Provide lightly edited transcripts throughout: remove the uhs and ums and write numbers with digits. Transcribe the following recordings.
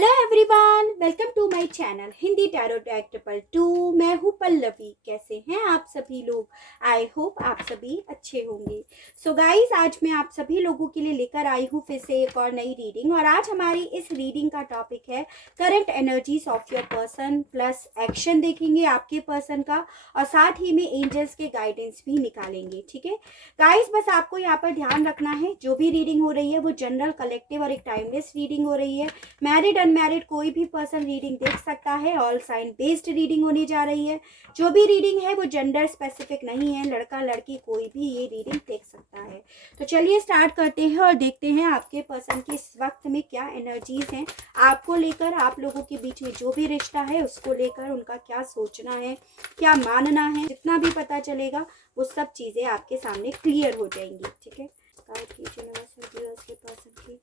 Hello everyone, welcome to my channel Hindi tarot tag 222। मैं हूँ पल्लवी। कैसे हैं आप सभी लोग? आई होप आप सभी अच्छे होंगे। सो गाइस, आज मैं आप सभी लोगों के लिए लेकर आई हूँ फिर से एक और नई रीडिंग। और आज हमारी इस रीडिंग का टॉपिक है current energies of your person plus action देखेंगे आपके पर्सन का, और साथ ही में एंजल्स के गाइडेंस भी निकालेंगे। ठीक है गाइस, बस आपको यहाँ पर ध्यान रखना है, जो भी रीडिंग हो रही है वो जनरल, कलेक्टिव और एक टाइमलेस रीडिंग हो रही है। मैरिड अनमैरिड कोई भी पर्सन रीडिंग देख सकता है। ऑल साइन बेस्ड रीडिंग होने जा रही है। जो भी रीडिंग है वो जेंडर स्पेसिफिक नहीं है, लड़का लड़की कोई भी ये रीडिंग देख सकता है। तो चलिए स्टार्ट करते हैं और देखते हैं आपके पर्सन की इस वक्त में क्या एनर्जीज हैं आपको लेकर। आप लोगों के बीच में जो भी रिश्ता है उसको लेकर उनका क्या सोचना है, क्या मानना है, जितना भी पता चलेगा वो सब चीजें आपके सामने क्लियर हो जाएंगी। ठीक है, गाइड कीजिए यूनिवर्सल व्यूअर्स के पर्सन की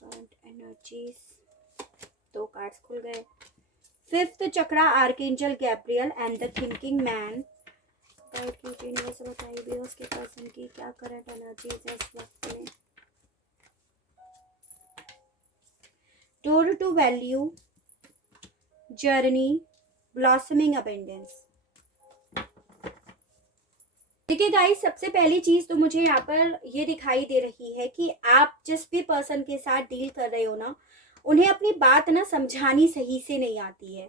करंट एनर्जीज। 2 कार्ड्स खुल गए। Fifth chakra, archangel Gabriel and the thinking man. Guide कीजिए यूनिवर्सल, बताइए व्यूअर्स के पर्सन की क्या करंट एनर्जीज है इस वक्त में। Door to value, journey, blossoming abundance. देखिए गाइस, सबसे पहली चीज तो मुझे यहाँ पर ये दिखाई दे रही है कि आप जिस भी पर्सन के साथ डील कर रहे हो ना, उन्हें अपनी बात ना समझानी सही से नहीं आती है।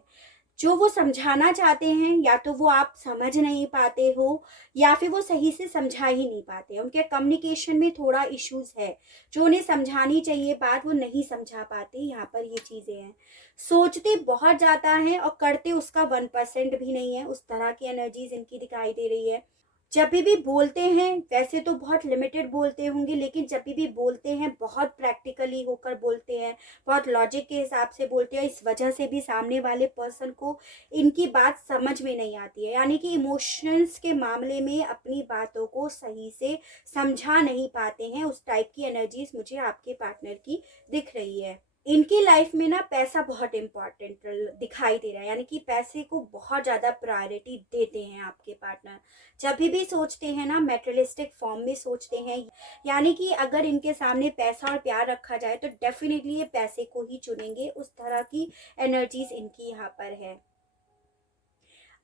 जो वो समझाना चाहते हैं या तो वो आप समझ नहीं पाते हो, या फिर वो सही से समझा ही नहीं पाते। उनके कम्युनिकेशन में थोड़ा इश्यूज है। जो उन्हें समझानी चाहिए बात वो नहीं समझा पाते। यहाँ पर ये चीजें हैं, सोचते बहुत ज्यादा है और करते उसका 1% भी नहीं है। उस तरह की एनर्जीज इनकी दिखाई दे रही है। जब भी बोलते हैं वैसे तो बहुत लिमिटेड बोलते होंगे, लेकिन जब भी बोलते हैं बहुत प्रैक्टिकली होकर बोलते हैं, बहुत लॉजिक के हिसाब से बोलते हैं। इस वजह से भी सामने वाले पर्सन को इनकी बात समझ में नहीं आती है, यानी कि इमोशंस के मामले में अपनी बातों को सही से समझा नहीं पाते हैं। उस टाइप की एनर्जीज मुझे आपके पार्टनर की दिख रही है। इनकी लाइफ में ना पैसा बहुत इंपॉर्टेंट दिखाई दे रहा है, यानी कि पैसे को बहुत ज़्यादा प्रायोरिटी देते हैं आपके पार्टनर। जब भी सोचते हैं ना मेटेरियलिस्टिक फॉर्म में सोचते हैं, यानी कि अगर इनके सामने पैसा और प्यार रखा जाए तो डेफिनेटली ये पैसे को ही चुनेंगे। उस तरह की एनर्जीज इनकी यहाँ पर है।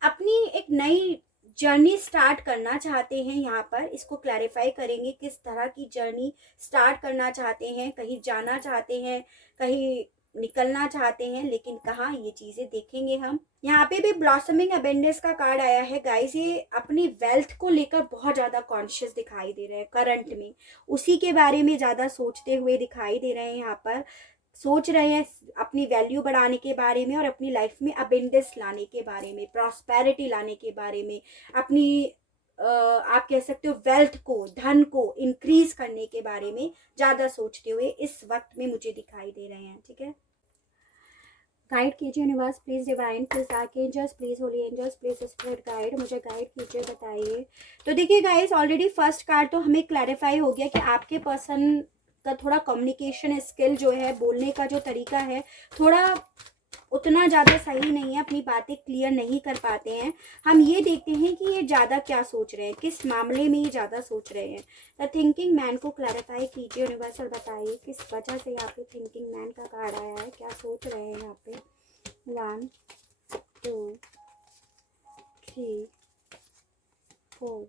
अपनी एक नई जर्नी स्टार्ट करना चाहते हैं। यहाँ पर इसको क्लैरिफाई करेंगे, किस तरह की जर्नी स्टार्ट करना चाहते हैं। कहीं जाना चाहते हैं, कहीं निकलना चाहते हैं, लेकिन कहाँ, ये चीजें देखेंगे हम। यहाँ पे भी ब्लॉसमिंग अबेंडेंस का कार्ड आया है गाइस। ये अपनी वेल्थ को लेकर बहुत ज्यादा कॉन्शियस दिखाई दे रहे हैं करंट में। उसी के बारे में ज्यादा सोचते हुए दिखाई दे रहे हैं। यहाँ पर सोच रहे हैं अपनी वैल्यू बढ़ाने के बारे में और अपनी लाइफ में अबेंडेंस लाने के बारे में, प्रॉस्पेरिटी लाने के बारे में, अपनी आप कह सकते हो वेल्थ को, धन को इंक्रीज करने के बारे में ज्यादा सोचते हुए इस वक्त में मुझे दिखाई दे रहे हैं। ठीक है, गाइड कीजिए universe please, divine please, archangels please, holy angels please, spirit guide, मुझे गाइड कीजिए, बताइए। तो देखिए गाइस, ऑलरेडी फर्स्ट कार्ड तो हमें क्लैरिफाई हो गया कि आपके पर्सन का थोड़ा कम्युनिकेशन स्किल जो है, बोलने का जो तरीका है, थोड़ा उतना ज़्यादा सही नहीं है, अपनी बातें क्लियर नहीं कर पाते हैं। हम ये देखते हैं कि ये ज़्यादा क्या सोच रहे हैं, किस मामले में ये ज़्यादा सोच रहे हैं। द थिंकिंग मैन को क्लैरिफाई कीजिए यूनिवर्सल, बताइए किस वजह से यहाँ पे थिंकिंग मैन का कार्ड आया है, क्या सोच रहे हैं यहाँ पे। 1 2 3 4,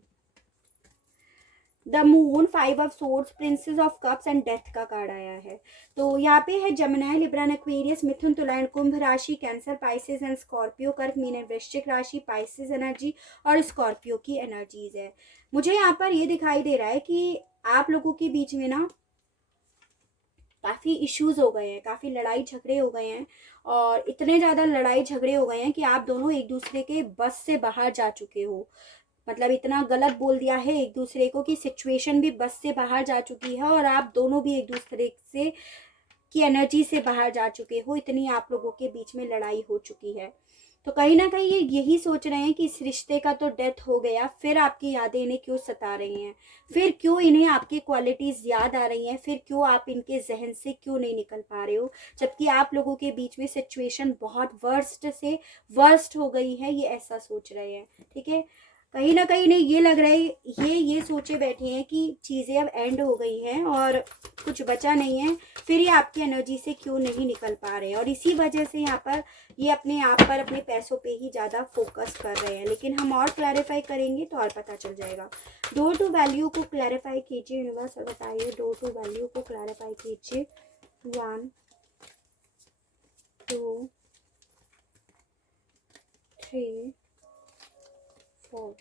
the moon, 5 of swords, princess of cups and death का कार्ड आया है। तो यहाँ पे है जमनाई, लिब्रा, एक्वेरियस, मिथुन, तुला एंड कुंभ राशि, कैंसर, पाइसेस एंड स्कॉर्पियो, कर्क, मीन एंड वृश्चिक राशि, पाइसेस एनर्जी और स्कॉर्पियो की एनर्जीज है। मुझे यहाँ पर ये दिखाई दे रहा है कि आप लोगों के बीच में ना काफ़ी इश्यूज हो गए हैं, काफ़ी लड़ाई झगड़े हो गए हैं, और इतने ज़्यादा लड़ाई झगड़े हो गए हैं कि आप दोनों एक दूसरे के बस से बाहर जा चुके हो। मतलब इतना गलत बोल दिया है एक दूसरे को कि सिचुएशन भी बस से बाहर जा चुकी है, और आप दोनों भी एक दूसरे से की एनर्जी से बाहर जा चुके हो। इतनी आप लोगों के बीच में लड़ाई हो चुकी है। तो कहीं ना कहीं ये यही सोच रहे हैं कि इस रिश्ते का तो डेथ हो गया, फिर आपकी यादें इन्हें क्यों सता रही हैं, फिर क्यों इन्हें आपकी क्वालिटीज़ याद आ रही हैं, फिर क्यों आप इनके जहन से क्यों नहीं निकल पा रहे हो, जबकि आप लोगों के बीच में सिचुएशन बहुत वर्स्ट से वर्स्ट हो गई है। ये ऐसा सोच रहे हैं। ठीक है, कहीं ना कहीं इन्हें ये लग रहा है, ये सोचे बैठे हैं कि चीज़ें अब एंड हो गई हैं और कुछ बचा नहीं है, फिर ये आपकी एनर्जी से क्यों नहीं निकल पा रहे हैं। और इसी वजह से यहाँ पर ये अपने आप पर, अपने पैसों पे ही ज़्यादा फोकस कर रहे हैं। लेकिन हम और क्लैरिफाई करेंगे तो और पता चल जाएगा। डोर टू वैल्यू को क्लैरिफाई कीजिए यूनिवर्स, और बताइए डोर टू वैल्यू को क्लैरिफाई कीजिए। 1 2 3 4।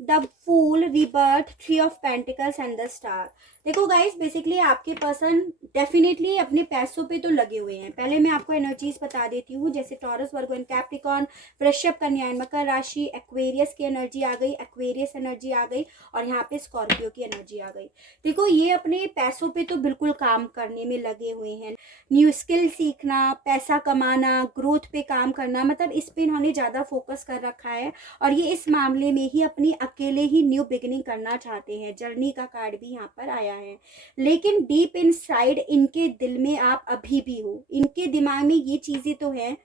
The fool, rebirth, 3 of pentacles and the star. देखो गाइस, बेसिकली आपके पर्सन डेफिनेटली अपने पैसों पे तो लगे हुए हैं। पहले मैं आपको एनर्जीज बता देती हूँ, जैसे टॉरस, वर्गो एंड कैप्रिकॉर्न, वृषभ, कन्या एंड मकर राशि, एक्वेरियस की एनर्जी आ गई, एक्वेरियस एनर्जी आ गई, और यहाँ पे स्कॉर्पियो की एनर्जी आ गई। देखो, ये अपने पैसों पे तो बिल्कुल काम करने में लगे हुए हैं। न्यू स्किल सीखना, पैसा कमाना, ग्रोथ पे काम करना, मतलब इस पे इन्होंने ज़्यादा फोकस कर रखा है। और ये इस मामले में ही अपनी अकेले ही न्यू बिगिनिंग करना चाहते हैं। जर्नी का कार्ड भी यहाँ पर आया है। लेकिन डीप इनसाइड इनके दिल में आप अभी भी हो। इनके दिमाग में ये चीजें तो हैं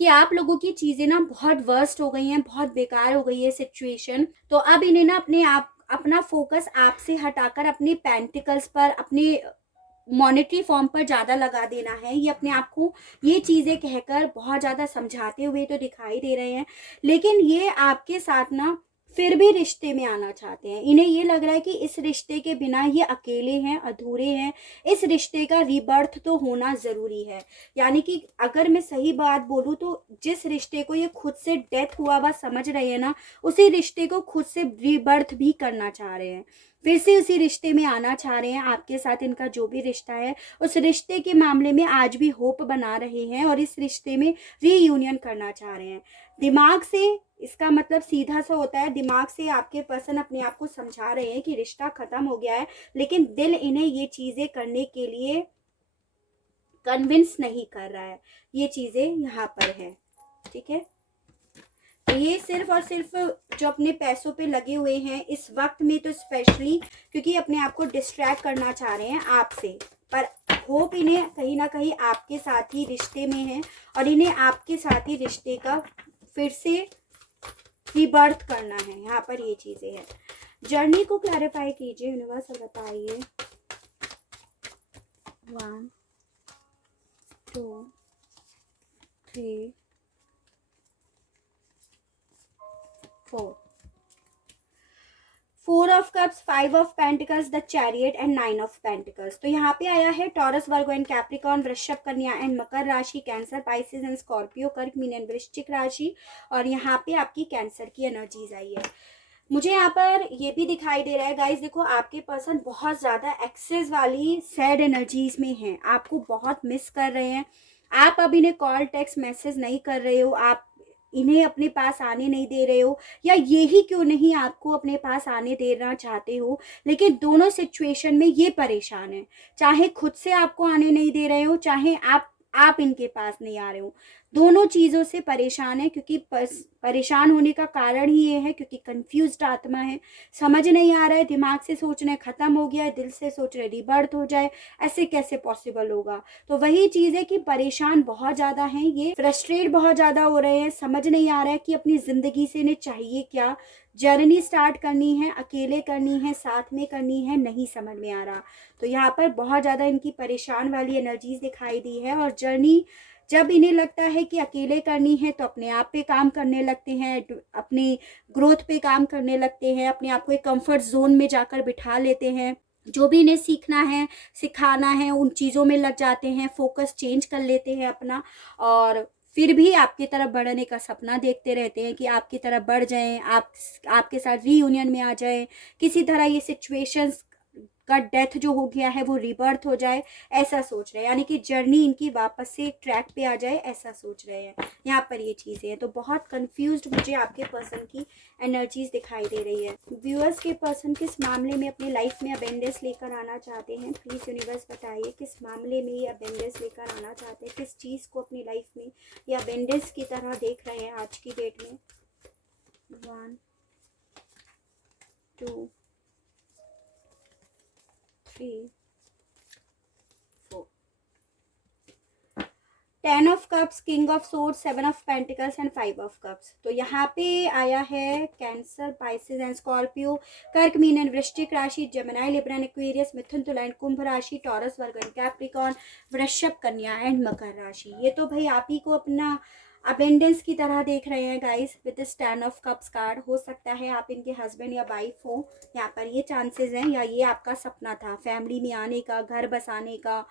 कि आप लोगों की चीजें ना बहुत वर्स्ट हो गई हैं, बहुत बेकार हो गई है सिचुएशन। तो अब इन्हें ना अपना फोकस आपसे हटाकर अपने पेंटिकल्स पर, अपने मॉनेटरी फॉर्म पर ज़्यादा लगा देना है। ये अपने आप को ये चीज़ें कहकर बहुत ज़्यादा समझाते हुए तो दिखाई दे रहे हैं, लेकिन ये आपके साथ ना फिर भी रिश्ते में आना चाहते हैं। इन्हें ये लग रहा है कि इस रिश्ते के बिना ये अकेले हैं, अधूरे हैं। इस रिश्ते का रीबर्थ तो होना ज़रूरी है। यानी कि अगर मैं सही बात बोलूँ तो जिस रिश्ते को ये खुद से डेथ हुआ हुआ समझ रहे हैं ना, उसी रिश्ते को खुद से रीबर्थ भी करना चाह रहे हैं। फिर से उसी रिश्ते में आना चाह रहे हैं। आपके साथ इनका जो भी रिश्ता है, उस रिश्ते के मामले में आज भी होप बना रहे हैं और इस रिश्ते में रीयूनियन करना चाह रहे हैं। दिमाग से, इसका मतलब सीधा सा होता है, दिमाग से आपके पर्सन अपने आप को समझा रहे हैं कि रिश्ता खत्म हो गया है, लेकिन दिल इन्हें ये चीजें करने के लिए कन्विंस नहीं कर रहा है। ये चीजें यहाँ पर है, ठीक है। तो ये सिर्फ और सिर्फ जो अपने पैसों पे लगे हुए हैं इस वक्त में, तो स्पेशली क्योंकि अपने आप को डिस्ट्रैक्ट करना चाह रहे हैं आपसे, पर होप इन्हें कहीं ना कहीं आपके साथ ही रिश्ते में है और इन्हें आपके साथ ही रिश्ते का फिर से रीबर्थ करना है। यहाँ पर ये चीजें हैं। जर्नी को क्लैरिफाई कीजिए यूनिवर्स और बताइए। 1 2 3 4। 4 of cups, 5 of pentacles, the chariot and 9 of pentacles. तो यहाँ पे आया है टॉरस, वर्गो एंड कैप्रिकॉर्न, वृषभ, कन्या एंड मकर राशि, कैंसर, पाइसेस एंड स्कॉर्पियो, कर्क, मीन एंड वृश्चिक राशि, और यहाँ पे आपकी कैंसर की एनर्जीज आई है। मुझे यहाँ पर ये भी दिखाई दे रहा है गाइस, देखो आपके पर्सन बहुत ज़्यादा एक्सेस वाली सैड एनर्जीज में हैं, आपको बहुत मिस कर रहे हैं। आप अब इन्हें कॉल, टेक्स्ट, मैसेज नहीं कर रहे हो, आप इन्हें अपने पास आने नहीं दे रहे हो, या ये ही क्यों नहीं आपको अपने पास आने देना चाहते हो, लेकिन दोनों सिचुएशन में ये परेशान है। चाहे खुद से आपको आने नहीं दे रहे हो, चाहे आप इनके पास नहीं आ रहे हो, दोनों चीज़ों से परेशान है। क्योंकि परेशान होने का कारण ही ये है क्योंकि कंफ्यूज्ड आत्मा है, समझ नहीं आ रहा है। दिमाग से सोच रहे खत्म हो गया है, दिल से सोच रहे रिबर्थ हो जाए, ऐसे कैसे पॉसिबल होगा। तो वही चीज़ है कि परेशान बहुत ज़्यादा हैं, ये फ्रस्ट्रेट बहुत ज़्यादा हो रहे हैं, समझ नहीं आ रहा है कि अपनी ज़िंदगी से इन्हें चाहिए क्या। जर्नी स्टार्ट करनी है, अकेले करनी है, साथ में करनी है, नहीं समझ में आ रहा। तो यहाँ पर बहुत ज़्यादा इनकी परेशान वाली एनर्जीज दिखाई दी है। और जर्नी जब इन्हें लगता है कि अकेले करनी है तो अपने आप पे काम करने लगते हैं, अपनी ग्रोथ पे काम करने लगते हैं, अपने आप को एक कंफर्ट जोन में जाकर बिठा लेते हैं। जो भी इन्हें सीखना है, सिखाना है, उन चीज़ों में लग जाते हैं, फोकस चेंज कर लेते हैं अपना, और फिर भी आपकी तरफ बढ़ने का सपना देखते रहते हैं कि आपकी तरफ बढ़ जाएं, आपके साथ रीयूनियन में आ जाएं, किसी तरह ये सिचुएशंस का डेथ जो हो गया है वो रिबर्थ हो जाए, ऐसा सोच रहे हैं। यानी कि जर्नी इनकी वापस से ट्रैक पे आ जाए, ऐसा सोच रहे हैं। यहाँ पर ये चीज़ें हैं। तो बहुत कंफ्यूज्ड मुझे आपके पर्सन की एनर्जीज दिखाई दे रही है। व्यूअर्स के पर्सन किस मामले में अपनी लाइफ में अबेंडेंस लेकर आना चाहते हैं, प्लीज़ यूनिवर्स बताइए किस मामले में ये अबेंडेंस लेकर आना चाहते हैं, किस चीज़ को अपनी लाइफ में ये अबेंडेंस की तरह देख रहे हैं आज की डेट में। 1 2 3 4। 10 of cups, king of swords, 7 of pentacles and 5 of cups. तो यहाँ पे आया है कैंसर, पाइसेस एंड स्कॉर्पियो, कर्क, मीन एंड वृश्चिक राशि, जेमिनी, लिब्रा एंड एक्वेरियस, मिथुन, तुला एंड कुंभ राशि, टॉरस, वर्ग एंड कैप्रिकॉर्न, वृषभ, कन्या एंड मकर राशि। ये तो भाई आप ही को अपना अबेंडेंस की तरह देख रहे हैं guys with this 10 of cups card. हो सकता है आप इनके हस्बैंड या वाइफ हो, यहाँ पर ये चांसेस हैं, या ये आपका सपना था फैमिली में आने का, घर बसाने का,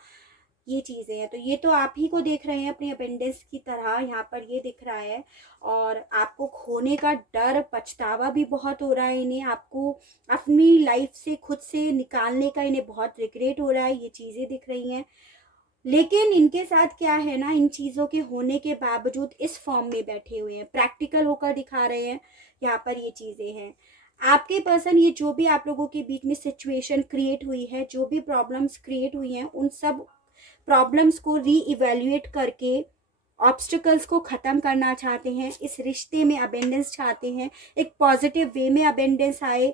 ये चीज़ें हैं। तो ये तो आप ही को देख रहे हैं अपनी अपेंडिक्स की तरह, यहाँ पर ये दिख रहा है। और आपको खोने का डर, पछतावा भी बहुत हो रहा है इन्हें, आपको अपनी लाइफ से खुद से निकालने का इन्हें बहुत रिग्रेट हो रहा है, ये चीज़ें दिख रही हैं। लेकिन इनके साथ क्या है ना, इन चीज़ों के होने के बावजूद इस फॉर्म में बैठे हुए हैं, प्रैक्टिकल होकर दिखा रहे हैं, यहाँ पर ये चीज़ें हैं। आपके पर्सन, ये जो भी आप लोगों के बीच में सिचुएशन क्रिएट हुई है, जो भी प्रॉब्लम्स क्रिएट हुई हैं, उन सब प्रॉब्लम्स को रीइवैल्यूएट करके ऑब्स्टिकल्स को ख़त्म करना चाहते हैं, इस रिश्ते में अबेंडेंस चाहते हैं, एक पॉजिटिव वे में अबेंडेंस आए,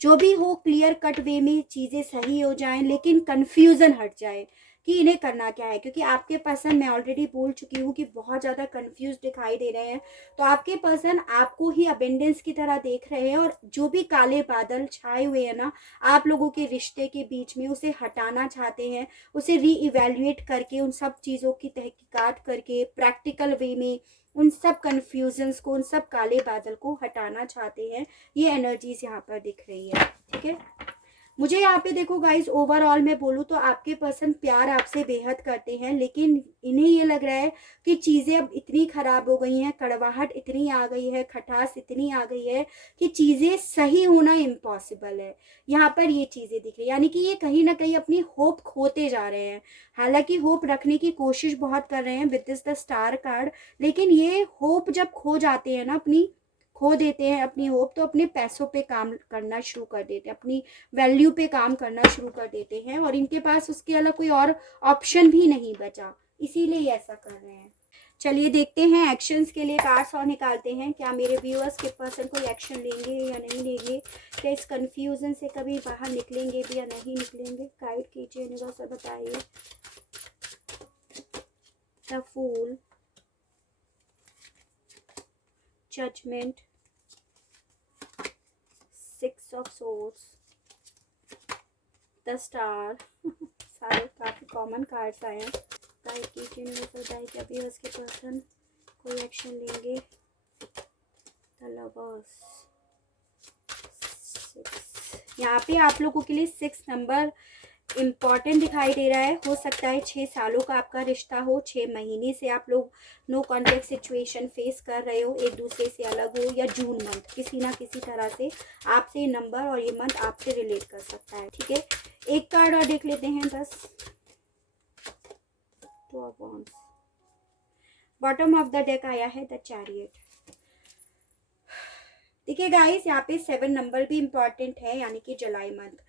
जो भी हो क्लियर कट वे में चीज़ें सही हो जाएं, लेकिन कन्फ्यूज़न हट जाए कि इन्हें करना क्या है। क्योंकि आपके पर्सन, मैं ऑलरेडी बोल चुकी हूँ कि बहुत ज़्यादा कंफ्यूज दिखाई दे रहे हैं। तो आपके पर्सन आपको ही अबेंडेंस की तरह देख रहे हैं, और जो भी काले बादल छाए हुए हैं ना आप लोगों के रिश्ते के बीच में, उसे हटाना चाहते हैं, उसे रीइवैल्यूएट करके, उन सब चीज़ों की तहकीकात करके, प्रैक्टिकल वे में उन सब कन्फ्यूजन्स को, उन सब काले बादल को हटाना चाहते हैं। ये एनर्जीज यहाँ पर दिख रही है, ठीक है। मुझे यहाँ पे देखो गाइस, ओवरऑल मैं बोलूँ तो आपके पर्सन प्यार आपसे बेहद करते हैं, लेकिन इन्हें ये लग रहा है कि चीज़ें अब इतनी ख़राब हो गई हैं, कड़वाहट इतनी आ गई है, खटास इतनी आ गई है कि चीज़ें सही होना इम्पॉसिबल है। यहाँ पर ये चीज़ें दिख रही है, यानी कि ये कहीं ना कहीं अपनी होप खोते जा रहे हैं। हालांकि होप रखने की कोशिश बहुत कर रहे हैं with this the star card, लेकिन ये होप जब खो जाते हैं ना, खो देते हैं अपनी होप, तो अपने पैसों पे काम करना शुरू कर देते हैं, अपनी वैल्यू पे काम करना शुरू कर देते हैं, और इनके पास उसके अलावा कोई और ऑप्शन भी नहीं बचा, इसीलिए ऐसा कर रहे हैं। चलिए देखते हैं एक्शंस के लिए कार्ड्स और निकालते हैं। क्या मेरे व्यूअर्स के पर्सन कोई एक्शन लेंगे या नहीं लेंगे, क्या इस कंफ्यूजन से कभी बाहर निकलेंगे भी या नहीं निकलेंगे। गाइड कीजिए यूनिवर्स और बताइए। The fool, judgement, 6 of swords, the star. सारे काफ़ी कॉमन कार्ड्स आए हैं। गाइड कीजिए यूनिवर्स और बताइए क्या व्यूअर्स के पर्सन कोई एक्शन लेंगे। The lovers, 6। यहाँ पे आप लोगों के लिए 6 नंबर इम्पॉर्टेंट दिखाई दे रहा है। हो सकता है 6 सालों का आपका रिश्ता हो, 6 महीने से आप लोग नो कॉन्टेक्ट सिचुएशन फेस कर रहे हो, एक दूसरे से अलग हो, या जून मंथ किसी ना किसी तरह से आपसे नंबर और ये मंथ आपसे रिलेट कर सकता है, ठीक है। एक कार्ड और देख लेते हैं बस। 2 of wands. Bottom of the deck आया है द चैरियट। देखिए गाइस, यहाँ पे 7 नंबर भी इम्पॉर्टेंट है, यानी कि जुलाई मंथ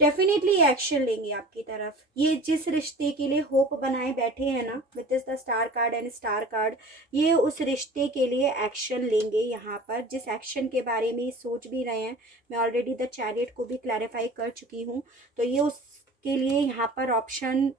डेफिनेटली एक्शन लेंगे आपकी तरफ। ये जिस रिश्ते के लिए होप बनाए बैठे हैं ना with this the star card and star card, ये उस रिश्ते के लिए एक्शन लेंगे। यहाँ पर जिस एक्शन के बारे में सोच भी रहे हैं, मैं ऑलरेडी द चैरियट को भी क्लैरिफाई कर चुकी हूँ। तो ये उसके लिए यहाँ पर ऑप्शन,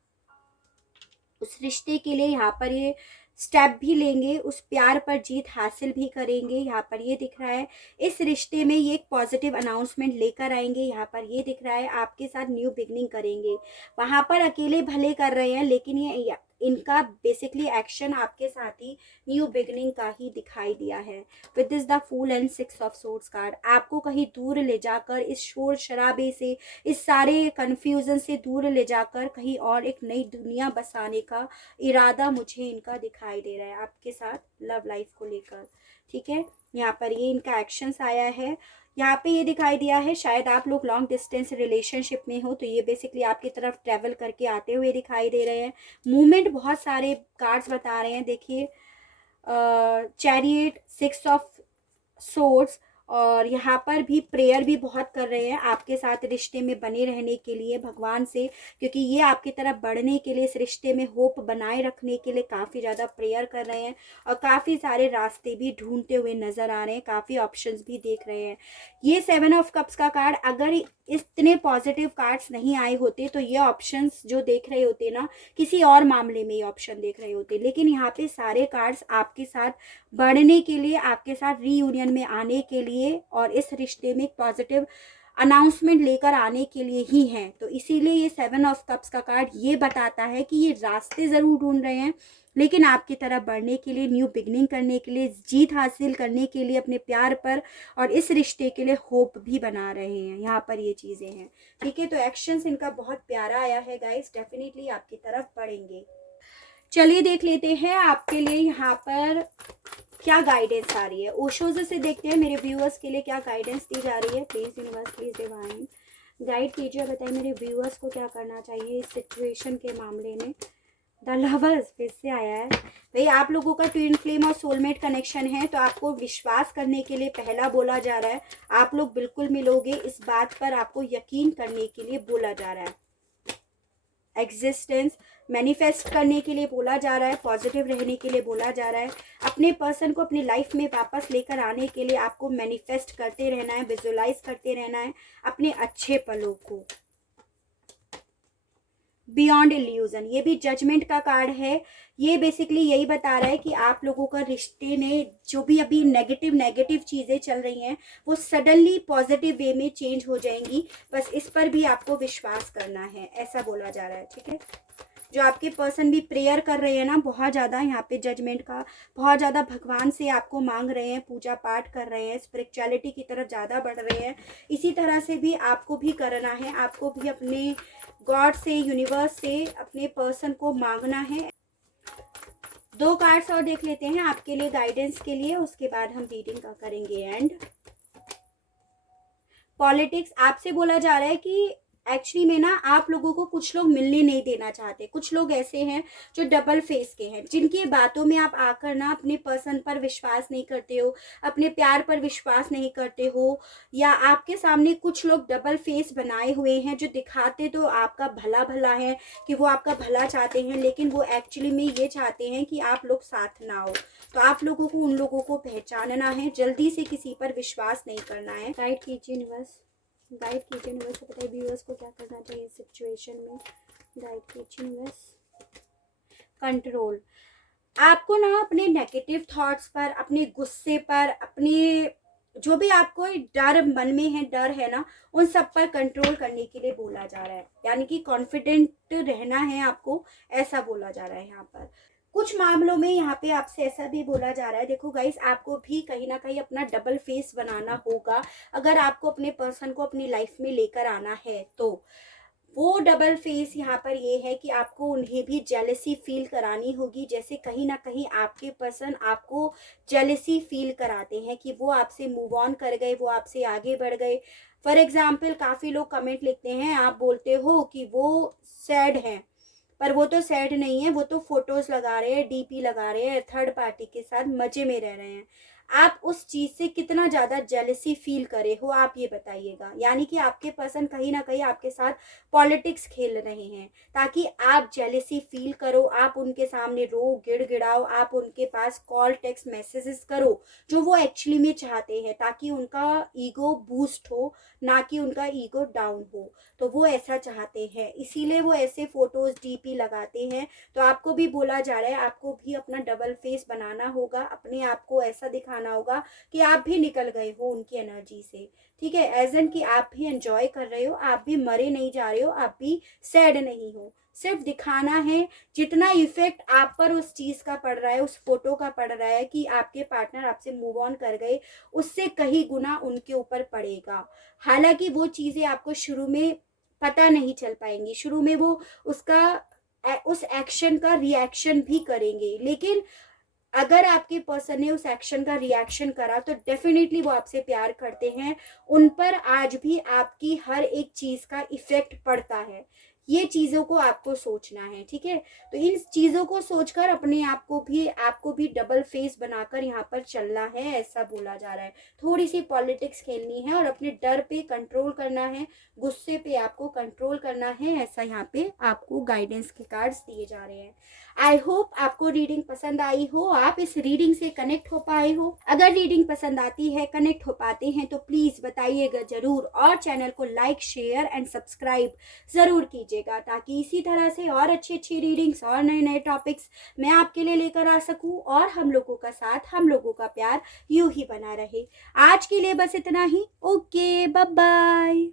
उस रिश्ते के लिए यहाँ पर ये स्टेप भी लेंगे, उस प्यार पर जीत हासिल भी करेंगे। यहाँ पर ये दिख रहा है इस रिश्ते में ये एक पॉजिटिव अनाउंसमेंट लेकर आएंगे। यहाँ पर ये दिख रहा है आपके साथ न्यू बिगनिंग करेंगे। वहाँ पर अकेले भले कर रहे हैं, लेकिन ये इनका बेसिकली एक्शन आपके साथ ही न्यू बिगनिंग का ही दिखाई दिया है with this the fool and 6 of swords card. आपको कहीं दूर ले जाकर, इस शोर शराबे से, इस सारे कन्फ्यूजन से दूर ले जाकर कहीं और एक नई दुनिया बसाने का इरादा मुझे इनका दिखाई दे रहा है आपके साथ लव लाइफ को लेकर, ठीक है। यहाँ पर ये इनका एक्शंस आया है। यहाँ पे ये दिखाई दिया है शायद आप लोग लॉन्ग डिस्टेंस रिलेशनशिप में हो, तो ये बेसिकली आपकी तरफ ट्रैवल करके आते हुए दिखाई दे रहे हैं। मूवमेंट बहुत सारे कार्ड्स बता रहे हैं। देखिए चैरियट, 6 ऑफ सोर्ड्स, और यहाँ पर भी प्रेयर भी बहुत कर रहे हैं आपके साथ रिश्ते में बने रहने के लिए भगवान से, क्योंकि ये आपकी तरफ बढ़ने के लिए, इस रिश्ते में होप बनाए रखने के लिए काफ़ी ज़्यादा प्रेयर कर रहे हैं, और काफ़ी सारे रास्ते भी ढूंढते हुए नज़र आ रहे हैं, काफ़ी ऑप्शंस भी देख रहे हैं। ये 7 ऑफ कप्स का कार्ड, अगर इतने पॉजिटिव कार्ड्स नहीं आए होते तो ये ऑप्शंस जो देख रहे होते ना, किसी और मामले में ये ऑप्शन देख रहे होते, लेकिन यहाँ पे सारे कार्ड्स आपके साथ बढ़ने के लिए, आपके साथ रीयूनियन में आने के लिए और इस रिश्ते में एक पॉजिटिव अनाउंसमेंट लेकर आने के लिए ही हैं। तो इसीलिए ये 7 ऑफ कप्स का कार्ड ये बताता है कि ये रास्ते ज़रूर ढूंढ रहे हैं, लेकिन आपकी तरफ बढ़ने के लिए, न्यू बिगनिंग करने के लिए, जीत हासिल करने के लिए अपने प्यार पर और इस रिश्ते के लिए होप भी बना रहे हैं। यहाँ पर ये चीज़ें हैं, ठीक है। तो एक्शंस इनका बहुत प्यारा आया है गाइस, डेफिनेटली आपकी तरफ बढ़ेंगे। चलिए देख लेते हैं आपके लिए यहाँ पर क्या गाइडेंस आ रही है। ओशोज़ से देखते हैं मेरे व्यूअर्स के लिए क्या गाइडेंस दी जा रही है। Please universe, please divine guide कीजिए, बताइए मेरे व्यूअर्स को क्या करना चाहिए इस सिचुएशन के मामले में। द लवर्स फिर से आया है भाई, आप लोगों का ट्विन फ्लेम और सोलमेट कनेक्शन है, तो आपको विश्वास करने के लिए पहला बोला जा रहा है, आप लोग बिल्कुल मिलोगे, इस बात पर आपको यकीन करने के लिए बोला जा रहा है। एग्जिस्टेंस मैनिफेस्ट करने के लिए बोला जा रहा है, पॉजिटिव रहने के लिए बोला जा रहा है, अपने पर्सन को अपनी लाइफ में वापस लेकर आने के लिए आपको मैनिफेस्ट करते रहना है, विजुअलाइज करते रहना है अपने अच्छे पलों को। बियॉन्ड इल्यूजन, ये भी जजमेंट का कार्ड है। ये बेसिकली यही बता रहा है कि आप लोगों का रिश्ते ने जो भी अभी नेगेटिव चीज़ें चल रही हैं वो सडनली पॉजिटिव वे में चेंज हो जाएंगी, बस इस पर भी आपको विश्वास करना है, ऐसा बोला जा रहा है, ठीक है। जो आपके पर्सन भी प्रेयर कर रहे हैं ना बहुत ज़्यादा, यहाँ पे जजमेंट का बहुत ज़्यादा भगवान से आपको मांग रहे हैं, पूजा पाठ कर रहे हैं, स्पिरिचुअलिटी की तरफ ज़्यादा बढ़ रहे हैं, इसी तरह से भी आपको भी करना है, आपको भी अपने गॉड से, यूनिवर्स से अपने पर्सन को मांगना है। 2 कार्ड्स और देख लेते हैं आपके लिए गाइडेंस के लिए, उसके बाद हम रीडिंग का करेंगे एंड। पॉलिटिक्स, आपसे बोला जा रहा है कि एक्चुअली में ना आप लोगों को कुछ लोग मिलने नहीं देना चाहते, कुछ लोग ऐसे हैं जो डबल फेस के हैं, जिनकी बातों में आप आकर ना अपने पर्सन पर विश्वास नहीं करते हो, अपने प्यार पर विश्वास नहीं करते हो, या आपके सामने कुछ लोग डबल फेस बनाए हुए हैं जो दिखाते तो आपका भला भला है कि वो आपका भला चाहते हैं, लेकिन वो एक्चुअली में ये चाहते हैं कि आप लोग साथ ना हो। तो आप लोगों को उन लोगों को पहचानना है, जल्दी से किसी पर विश्वास नहीं करना है। गाइड कीजिए यूनिवर्स, गाइड कीजिए यूनिवर्स, बताइए व्यूअर्स को क्या करना चाहिए इस सिचुएशन में। गाइड कीजिए यूनिवर्स। कंट्रोल, आपको ना अपने नेगेटिव थॉट्स पर, अपने गुस्से पर, अपने जो भी आपको डर मन में है, डर है ना, उन सब पर कंट्रोल करने के लिए बोला जा रहा है, यानी कि कॉन्फिडेंट रहना है आपको, ऐसा बोला जा रहा है यहाँ पर। कुछ मामलों में यहाँ पे आपसे ऐसा भी बोला जा रहा है, देखो गाइस, आपको भी कहीं ना कहीं अपना डबल फेस बनाना होगा अगर आपको अपने पर्सन को अपनी लाइफ में लेकर आना है। तो वो डबल फेस यहाँ पर ये है कि आपको उन्हें भी जेलसी फील करानी होगी, जैसे कहीं ना कहीं आपके पर्सन आपको जेलसी फील कराते हैं कि वो आपसे मूव ऑन कर गए, वो आपसे आगे बढ़ गए। फॉर एग्जाम्पल, काफ़ी लोग कमेंट लिखते हैं, आप बोलते हो कि वो सैड हैं, पर वो तो सैड नहीं है, वो तो फोटोज लगा रहे हैं, डीपी लगा रहे हैं, थर्ड पार्टी के साथ मजे में रह रहे हैं। आप उस चीज से कितना ज्यादा जेलसी फील करे हो, आप ये बताइएगा। यानी कि आपके पर्सन कहीं ना कहीं आपके साथ पॉलिटिक्स खेल रहे हैं ताकि आप जेलसी फील करो, आप उनके सामने रो गिड़गिड़ाओ, आप उनके पास कॉल टेक्स्ट मैसेजेस करो जो वो एक्चुअली में चाहते हैं, ताकि उनका ईगो बूस्ट हो, ना कि उनका ईगो डाउन हो। तो वो ऐसा चाहते हैं, इसीलिए वो ऐसे फोटोज डीपी लगाते हैं। तो आपको भी बोला जा रहा है, आपको भी अपना डबल फेस बनाना होगा, अपने आप को ऐसा दिखाना होगा कि आप भी निकल गए हो उनकी एनर्जी से, ठीक है। एज एन कि आप भी एंजॉय कर रहे हो, आप भी मरे नहीं जा रहे हो, आप भी सैड नहीं हो, सिर्फ दिखाना है। जितना इफेक्ट आप पर उस चीज का पड़ रहा है, उस फोटो का पड़ रहा है कि आपके पार्टनर आपसे मूव ऑन कर गए, उससे कहीं गुना उनके ऊपर पड़ेगा। हालांकि वो चीजें आपको शुरू में पता नहीं चल पाएंगी, शुरू में वो उस एक्शन का रिएक्शन भी करेंगे, लेकिन अगर आपके पर्सन ने उस एक्शन का रिएक्शन करा तो डेफिनेटली वो आपसे प्यार करते हैं, उन पर आज भी आपकी हर एक चीज का इफेक्ट पड़ता है। ये चीज़ों को आपको सोचना है, ठीक है। तो इन चीज़ों को सोचकर अपने आपको भी डबल फेस बनाकर यहाँ पर चलना है, ऐसा बोला जा रहा है। थोड़ी सी पॉलिटिक्स खेलनी है और अपने डर पे कंट्रोल करना है, गुस्से पे आपको कंट्रोल करना है, ऐसा यहाँ पे आपको गाइडेंस के कार्ड्स दिए जा रहे हैं। आई होप आपको रीडिंग पसंद आई हो, आप इस रीडिंग से कनेक्ट हो पाए हो। अगर रीडिंग पसंद आती है, कनेक्ट हो पाते हैं तो प्लीज़ बताइएगा ज़रूर, और चैनल को लाइक शेयर एंड सब्सक्राइब ज़रूर कीजिएगा, ताकि इसी तरह से और अच्छी अच्छी रीडिंग्स और नए नए टॉपिक्स मैं आपके लिए लेकर आ सकूं, और हम लोगों का साथ, हम लोगों का प्यार यूं ही बना रहे। आज के लिए बस इतना ही। Okay, bye bye.